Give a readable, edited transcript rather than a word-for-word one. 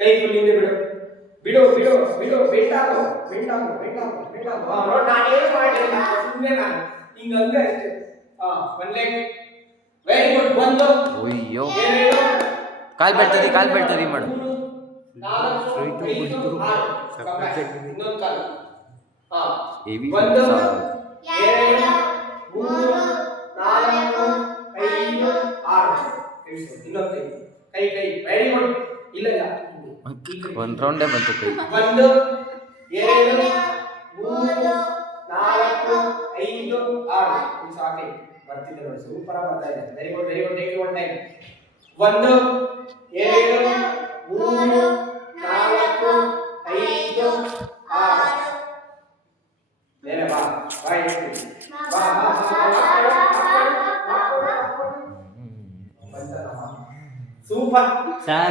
ಕೈ ಫುಲ್ ಹಿಂದೆ ಬಿಡು ಬಿಡು ಬಿಡು ಬಿಡು ಬೆಂಡಾಗು ಬೆಂಡಾಗು ಬೆಂಡಾಗು ಬೆಂಡಾಗು ನೋಡಿ ನಾನು ಏನು ಮಾಡಿಲ್ಲ ಸುಮ್ಮನೆ ನಾನು ಹಿಂಗ ಅಂದ್ರೆ ಅಷ್ಟೇ ಒನ್ ಲೆಗ್ ವೆರಿ ಗುಡ್ ಒಂದು ಅಯ್ಯೋ ಎರಡು ಕಾಲ್ ಬೀಳ್ತದೆ ಮಾಡು ನಾಲ್ಕು ಐದು ಆರು ಇನ್ನೊಂದು ಕಾಲು ಹೆವಿ ಒಂದು ಎರಡು ಮೂರು ನಾಲ್ಕು ಐದು ಆರು ಇನ್ನೊಂದು ಕೈ ಕೈ ವೆರಿ ಗುಡ್ ಇಲ್ಲ ಒಂದು ರೌಂಡೇ ಬಂತು ಕೈ ಒಂದು ಎರಡು ಮೂರು ನಾಲ್ಕು ಐದು ಆರು ಸಾಕೈ ಬರ್ತಿದೆ ನೋಡಿ ಸೂಪರ್ ಆಗಿ ಬರ್ತಾ ಇದೆ very good take one time ಒಂದು ಎರಡು ಮೂರು ನಾಲ್ಕು ಐದು ಆರು ಬೇರೆ ಬಾ ಬಾ ಸೂಪರ್ ಸರ್